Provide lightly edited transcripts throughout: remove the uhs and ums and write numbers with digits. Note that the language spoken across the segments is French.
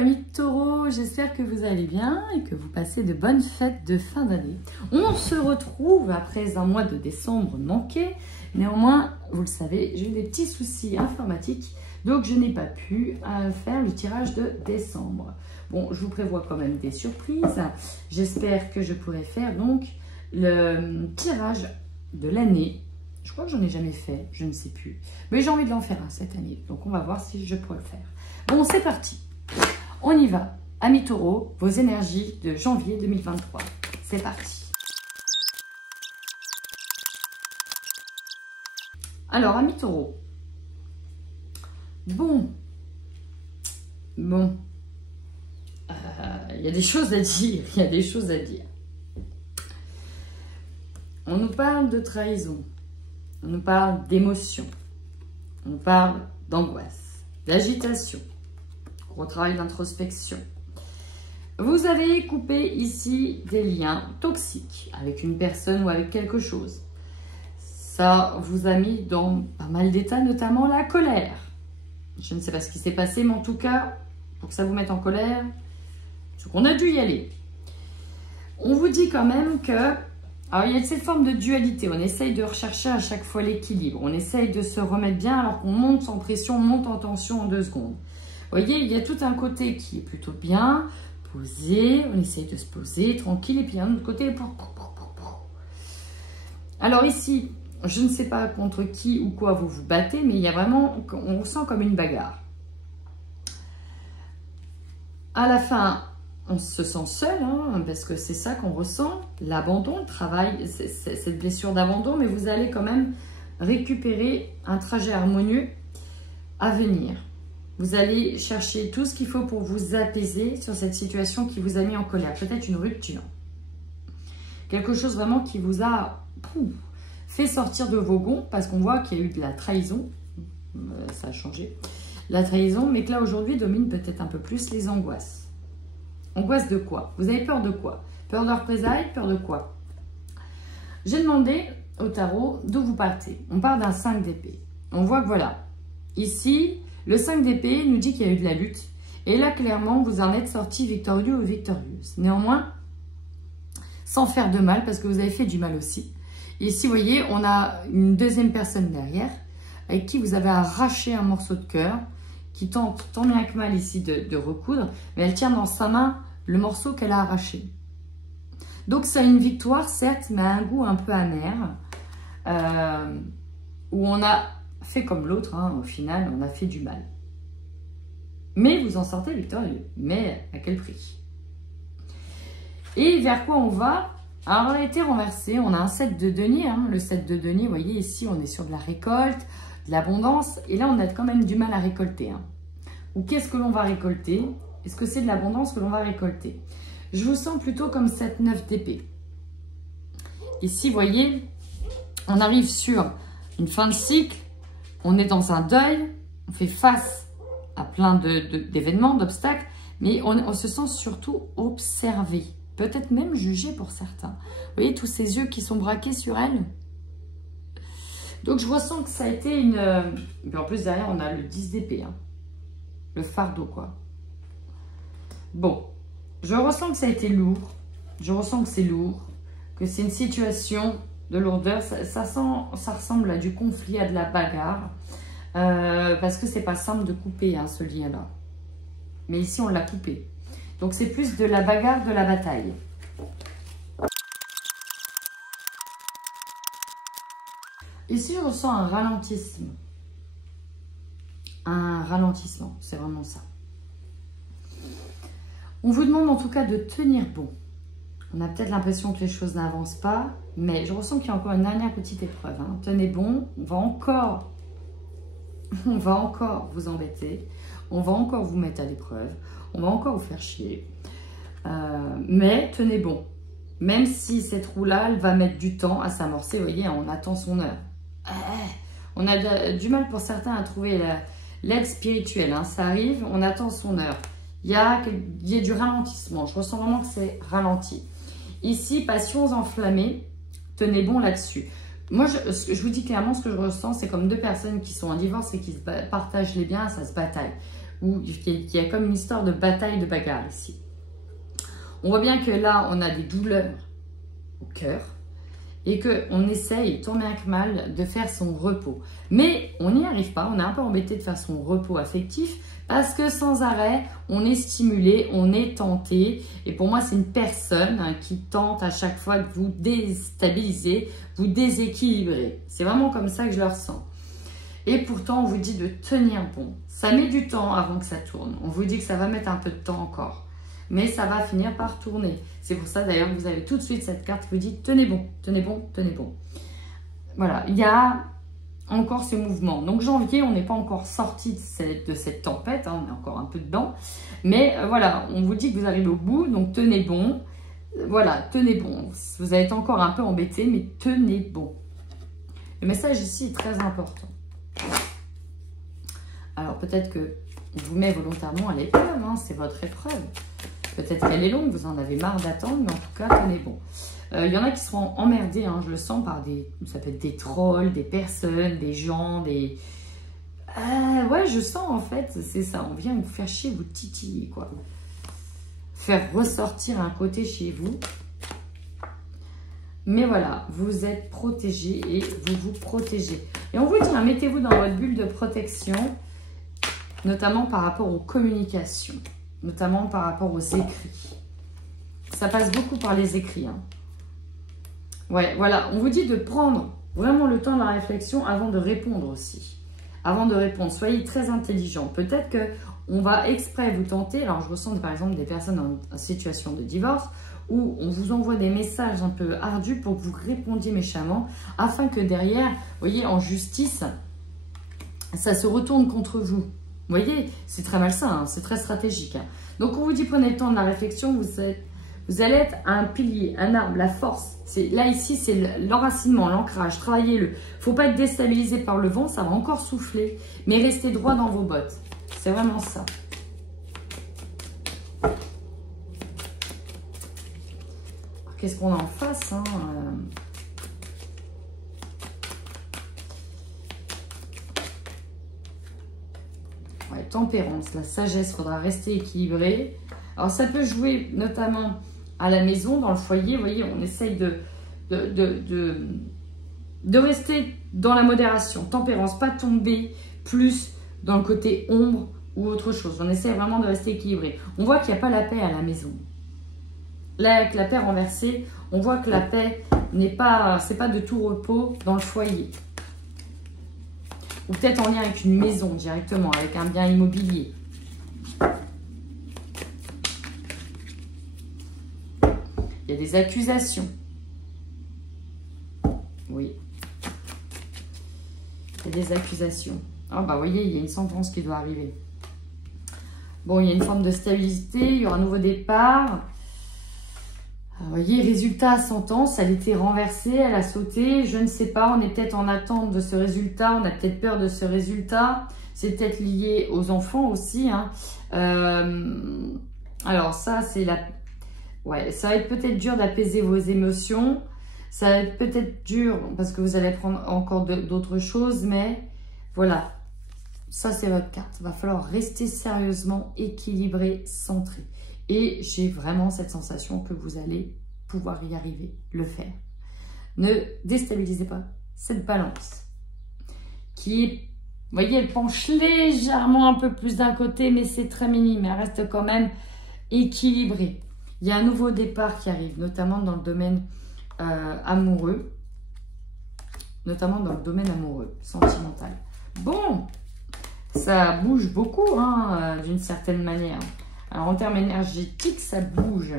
amis Taureau, j'espère que vous allez bien et que vous passez de bonnes fêtes de fin d'année. On se retrouve après un mois de décembre manqué. Néanmoins, vous le savez, j'ai eu des petits soucis informatiques, donc je n'ai pas pu faire le tirage de décembre. Bon, je vous prévois quand même des surprises. J'espère que je pourrai faire donc le tirage de l'année. Je crois que j'en ai jamais fait, je ne sais plus. Mais j'ai envie de l'en faire cette année, donc on va voir si je pourrais le faire. Bon, c'est parti. On y va. Amis Taureau, vos énergies de janvier 2023. C'est parti. Alors, amis Taureau. Bon. Il y a des choses à dire. Il y a des choses à dire. On nous parle de trahison. On nous parle d'émotion. On nous parle d'angoisse, d'agitation. Gros travail d'introspection. Vous avez coupé ici des liens toxiques avec une personne ou avec quelque chose. Ça vous a mis dans pas mal d'états, notamment la colère. Je ne sais pas ce qui s'est passé, mais en tout cas, pour que ça vous mette en colère, c'est qu'on a dû y aller. On vous dit quand même que... Alors, il y a cette forme de dualité. On essaye de rechercher à chaque fois l'équilibre. On essaye de se remettre bien alors qu'on monte sans pression, on monte en tension en 2 secondes. Vous voyez, il y a tout un côté qui est plutôt bien, posé. On essaye de se poser tranquille. Et puis, un autre côté... Alors ici, je ne sais pas contre qui ou quoi vous vous battez, mais il y a vraiment... On sent comme une bagarre. À la fin... On se sent seul, parce que c'est ça qu'on ressent, l'abandon, le travail, cette blessure d'abandon, mais vous allez quand même récupérer un trajet harmonieux à venir. Vous allez chercher tout ce qu'il faut pour vous apaiser sur cette situation qui vous a mis en colère. Peut-être une rupture. Quelque chose vraiment qui vous a fait sortir de vos gonds, parce qu'on voit qu'il y a eu de la trahison. Ça a changé. La trahison, mais que là aujourd'hui domine peut-être un peu plus les angoisses. Angoisse de quoi? Vous avez peur de quoi? Peur de représailles? Peur de quoi? J'ai demandé au tarot d'où vous partez. On part d'un 5 d'épée. On voit que voilà, ici, le 5 d'épée nous dit qu'il y a eu de la lutte. Et là, clairement, vous en êtes sorti victorieux ou victorieuse. Néanmoins, sans faire de mal, parce que vous avez fait du mal aussi. Ici, vous voyez, on a une deuxième personne derrière, avec qui vous avez arraché un morceau de cœur, qui tente tant bien que mal ici de recoudre, mais elle tient dans sa main le morceau qu'elle a arraché. Donc c'est une victoire, certes, mais à un goût un peu amer, où on a fait comme l'autre, au final, on a fait du mal. Mais vous en sortez victorieux, mais à quel prix? Et vers quoi on va? Alors on a été renversé, on a un 7 de denier, le 7 de denier, vous voyez ici on est sur de la récolte, de l'abondance, et là on a quand même du mal à récolter. Ou qu'est-ce que l'on va récolter? Est-ce que c'est de l'abondance que l'on va récolter? Je vous sens plutôt comme cette 9 d'épée. Ici, vous voyez, on arrive sur une fin de cycle, on est dans un deuil, on fait face à plein d'événements, d'obstacles, mais on se sent surtout observé, peut-être même jugé pour certains. Vous voyez tous ces yeux qui sont braqués sur elle? Donc, je ressens que ça a été une... Et en plus, derrière, on a le 10 d'épée. Le fardeau, quoi. Bon. Je ressens que ça a été lourd. Je ressens que c'est lourd. Que c'est une situation de lourdeur. Ça ressemble à du conflit, à de la bagarre. Parce que c'est pas simple de couper ce lien-là. Mais ici, on l'a coupé. Donc, c'est plus de la bagarre, de la bataille. Ici, je ressens un ralentissement. Un ralentissement, c'est vraiment ça. On vous demande en tout cas de tenir bon. On a peut-être l'impression que les choses n'avancent pas, mais je ressens qu'il y a encore une dernière petite épreuve. Tenez bon, on va encore vous embêter. On va encore vous mettre à l'épreuve. On va encore vous faire chier. Mais tenez bon. Même si cette roue-là, elle va mettre du temps à s'amorcer, vous voyez, on attend son heure. On a du mal pour certains à trouver l'aide spirituelle. Ça arrive, on attend son heure. Il y a du ralentissement. Je ressens vraiment que c'est ralenti. Ici, passions enflammées. Tenez bon là-dessus. Moi, je vous dis clairement ce que je ressens. C'est comme 2 personnes qui sont en divorce et qui se partagent les biens, ça se bataille. ou qu'il y a comme une histoire de bataille, de bagarre ici. On voit bien que là, on a des douleurs au cœur et qu'on essaye, tant bien que mal, de faire son repos. Mais on n'y arrive pas, on est un peu embêté de faire son repos affectif parce que sans arrêt, on est stimulé, on est tenté. Et pour moi, c'est une personne qui tente à chaque fois de vous déstabiliser, vous déséquilibrer. C'est vraiment comme ça que je le ressens. Et pourtant, on vous dit de tenir bon. Ça met du temps avant que ça tourne. On vous dit que ça va mettre un peu de temps encore. Mais ça va finir par tourner. C'est pour ça d'ailleurs que vous avez tout de suite cette carte qui vous dit tenez bon, tenez bon, tenez bon. Voilà, il y a encore ce mouvement. Donc janvier, on n'est pas encore sorti de cette tempête, hein, on est encore un peu dedans. Mais voilà, on vous dit que vous arrivez au bout, donc tenez bon. Voilà, tenez bon. Vous allez être encore un peu embêté, mais tenez bon. Le message ici est très important. Alors peut-être que on vous met volontairement à l'épreuve, hein, c'est votre épreuve. Peut-être qu'elle est longue, vous en avez marre d'attendre, mais en tout cas, tenez bon. Il y en a qui seront emmerdés, hein, je le sens, par ça peut être des trolls, des personnes, des gens, des... ouais, je sens en fait, c'est ça, on vient vous faire chier, vous titiller, quoi. Faire ressortir un côté chez vous. Mais voilà, vous êtes protégé et vous vous protégez. Et on vous dit, hein, mettez-vous dans votre bulle de protection, notamment par rapport aux communications, notamment par rapport aux écrits. Ça passe beaucoup par les écrits. Hein. Ouais, voilà, on vous dit de prendre vraiment le temps de la réflexion avant de répondre aussi. Avant de répondre, soyez très intelligent. Peut-être qu'on va exprès vous tenter. Alors, je ressens par exemple des personnes en situation de divorce où on vous envoie des messages un peu ardus pour que vous répondiez méchamment afin que derrière, vous voyez, en justice, ça se retourne contre vous. Vous voyez, c'est très malsain, hein, c'est très stratégique. Hein. Donc, on vous dit, prenez le temps de la réflexion, vous allez être un pilier, un arbre, la force. Là, ici, c'est l'enracinement, l'ancrage, travaillez-le. Il ne faut pas être déstabilisé par le vent, ça va encore souffler, mais restez droit dans vos bottes. C'est vraiment ça. Qu'est-ce qu'on a en face, hein, ouais, tempérance, la sagesse, il faudra rester équilibré. Alors, ça peut jouer notamment à la maison, dans le foyer. Vous voyez, on essaye de rester dans la modération. Tempérance, pas tomber plus dans le côté ombre ou autre chose. On essaie vraiment de rester équilibré. On voit qu'il n'y a pas la paix à la maison. Là, avec la paix renversée, on voit que la paix n'est pas, c'est pas de tout repos dans le foyer. Ou peut-être en lien avec une maison directement, avec un bien immobilier. Il y a des accusations. Oui. Il y a des accusations. Ah bah, vous voyez, il y a une sentence qui doit arriver. Bon, il y a une forme de stabilité, il y aura un nouveau départ. Vous voyez, résultat, sentence, elle était renversée, elle a sauté, je ne sais pas, on est peut-être en attente de ce résultat, on a peut-être peur de ce résultat, c'est peut-être lié aux enfants aussi. Hein. Alors ça, c'est la... Ouais, ça va être peut-être dur d'apaiser vos émotions, ça va être peut-être dur parce que vous allez prendre encore d'autres choses, mais voilà, ça c'est votre carte. Il va falloir rester sérieusement équilibré, centré. Et j'ai vraiment cette sensation que vous allez pouvoir y arriver, le faire. Ne déstabilisez pas cette balance qui est, vous voyez, elle penche légèrement un peu plus d'un côté, mais c'est très minime, elle reste quand même équilibrée. Il y a un nouveau départ qui arrive, notamment dans le domaine amoureux, sentimental. Bon, ça bouge beaucoup, hein, d'une certaine manière. Alors, en termes énergétiques, ça bouge.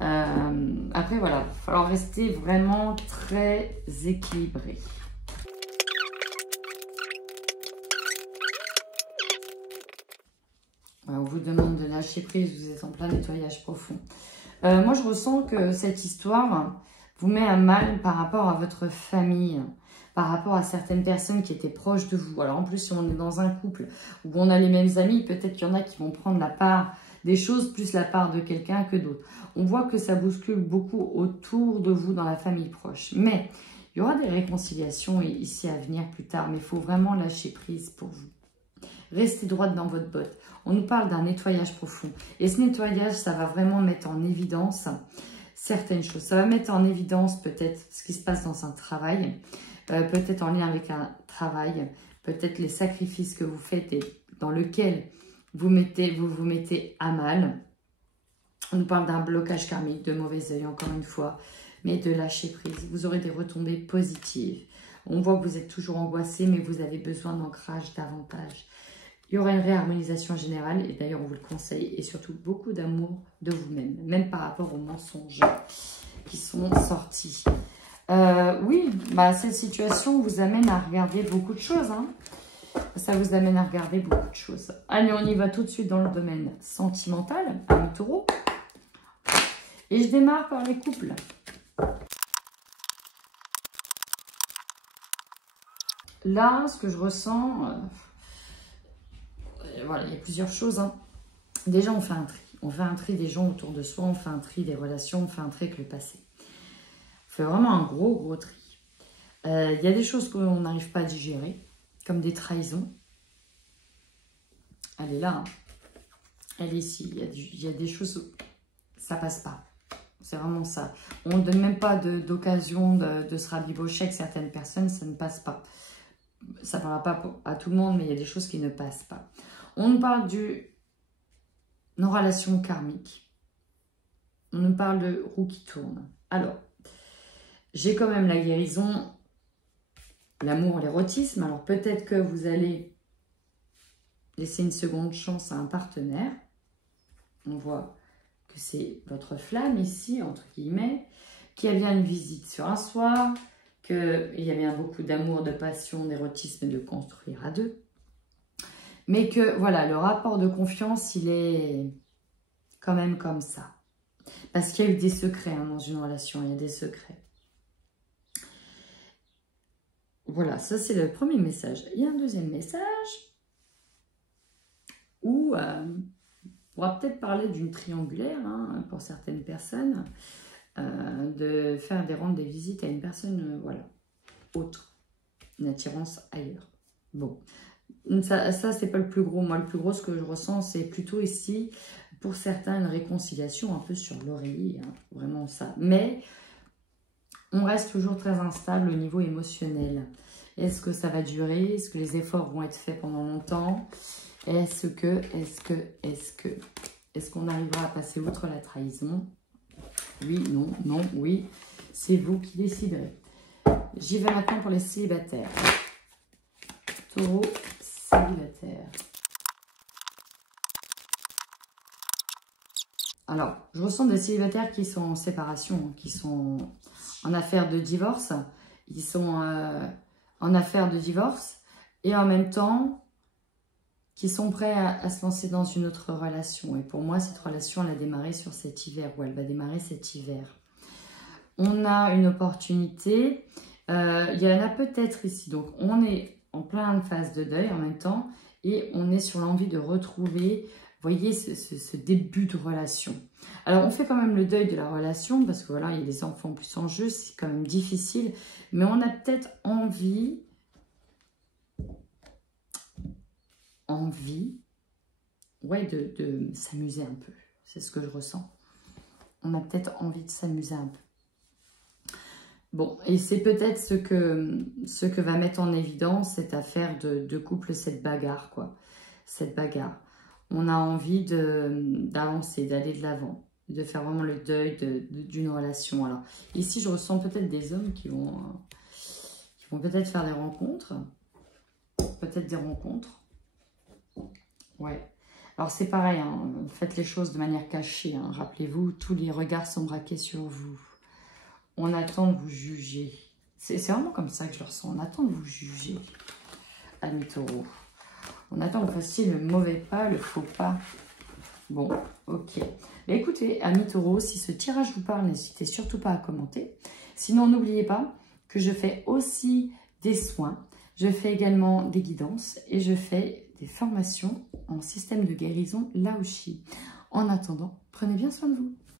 Après, voilà, il va falloir rester vraiment très équilibré. On vous demande de lâcher prise, vous êtes en plein nettoyage profond. Moi, je ressens que cette histoire vous met à mal par rapport à votre famille, par rapport à certaines personnes qui étaient proches de vous. Alors, en plus, si on est dans un couple où on a les mêmes amis, peut-être qu'il y en a qui vont prendre la part des choses, plus la part de quelqu'un que d'autres. On voit que ça bouscule beaucoup autour de vous dans la famille proche. Mais il y aura des réconciliations ici à venir plus tard, mais il faut vraiment lâcher prise pour vous. Restez droite dans votre botte. On nous parle d'un nettoyage profond. Et ce nettoyage, ça va vraiment mettre en évidence certaines choses. Ça va mettre en évidence peut-être ce qui se passe dans un travail, peut-être en lien avec un travail, peut-être les sacrifices que vous faites et dans lequel vous vous mettez à mal. On nous parle d'un blocage karmique, de mauvais œil, encore une fois, mais de lâcher prise. Vous aurez des retombées positives. On voit que vous êtes toujours angoissé, mais vous avez besoin d'ancrage davantage. Il y aura une réharmonisation générale, et d'ailleurs on vous le conseille, et surtout beaucoup d'amour de vous-même, même par rapport aux mensonges qui sont sortis. Oui, cette situation vous amène à regarder beaucoup de choses. Ça vous amène à regarder beaucoup de choses. Allez, on y va tout de suite dans le domaine sentimental, amis taureaux. Et je démarre par les couples. Là, ce que je ressens, voilà, il y a plusieurs choses. Déjà, on fait un tri. On fait un tri des gens autour de soi, on fait un tri des relations, on fait un tri avec le passé. On fait vraiment un gros tri. Il y a des choses qu'on n'arrive pas à digérer, comme des trahisons. Elle est là. Elle est ici. Il y a des choses où ça passe pas. C'est vraiment ça. On ne donne même pas d'occasion de se rabibocher avec certaines personnes, ça ne passe pas. Ça ne parlera pas à tout le monde, mais il y a des choses qui ne passent pas. On nous parle de nos relations karmiques. On nous parle de roue qui tourne. Alors, j'ai quand même la guérison, l'amour, l'érotisme. Alors, peut-être que vous allez laisser une seconde chance à un partenaire. On voit que c'est votre flamme ici, entre guillemets, qui a bien une visite sur un soir, qu'il y a bien beaucoup d'amour, de passion, d'érotisme et de construire à deux. Mais que, voilà, le rapport de confiance, il est quand même comme ça. Parce qu'il y a eu des secrets dans une relation, il y a des secrets. Voilà, ça c'est le premier message. Il y a un deuxième message où on va peut-être parler d'une triangulaire pour certaines personnes, de faire rendre des visites à une personne voilà, autre, une attirance ailleurs. Bon, ça c'est pas le plus gros. Moi, le plus gros, ce que je ressens, c'est plutôt ici, pour certains, une réconciliation un peu sur l'oreiller, vraiment ça. Mais on reste toujours très instable au niveau émotionnel. Est-ce que ça va durer? Est-ce que les efforts vont être faits pendant longtemps? Est-ce qu'on arrivera à passer outre la trahison? Oui, non, non, oui. C'est vous qui déciderez. J'y vais maintenant pour les célibataires. Taureau, célibataire. Alors, je ressens des célibataires qui sont en séparation, qui sont en affaire de divorce. Ils sont en affaire de divorce et en même temps qui sont prêts à se lancer dans une autre relation. Et pour moi, cette relation, elle a démarré sur cet hiver, ou elle va démarrer cet hiver. On a une opportunité. Il y en a peut-être ici. Donc, on est en pleine phase de deuil en même temps. Et on est sur l'envie de retrouver, vous voyez, ce début de relation. Alors, on fait quand même le deuil de la relation. Parce que voilà, il y a des enfants plus en jeu. C'est quand même difficile. Mais on a peut-être envie ouais, de s'amuser un peu. C'est ce que je ressens. On a peut-être envie de s'amuser un peu. Bon, et c'est peut-être ce que va mettre en évidence cette affaire de couple, cette bagarre, quoi. Cette bagarre. On a envie d'avancer, d'aller de l'avant, de faire vraiment le deuil d'une relation. Alors, ici, je ressens peut-être des hommes qui vont peut-être faire des rencontres. Peut-être des rencontres. Ouais. Alors, c'est pareil, faites les choses de manière cachée. Rappelez-vous, tous les regards sont braqués sur vous. On attend de vous juger. C'est vraiment comme ça que je le ressens. On attend de vous juger, amis taureaux. On attend que vous fassiez le mauvais pas, le faux pas. Bon, ok. Mais écoutez, amis taureaux, si ce tirage vous parle, n'hésitez surtout pas à commenter. Sinon, n'oubliez pas que je fais aussi des soins. Je fais également des guidances et je fais des formations en système de guérison Lao Chi. En attendant, prenez bien soin de vous.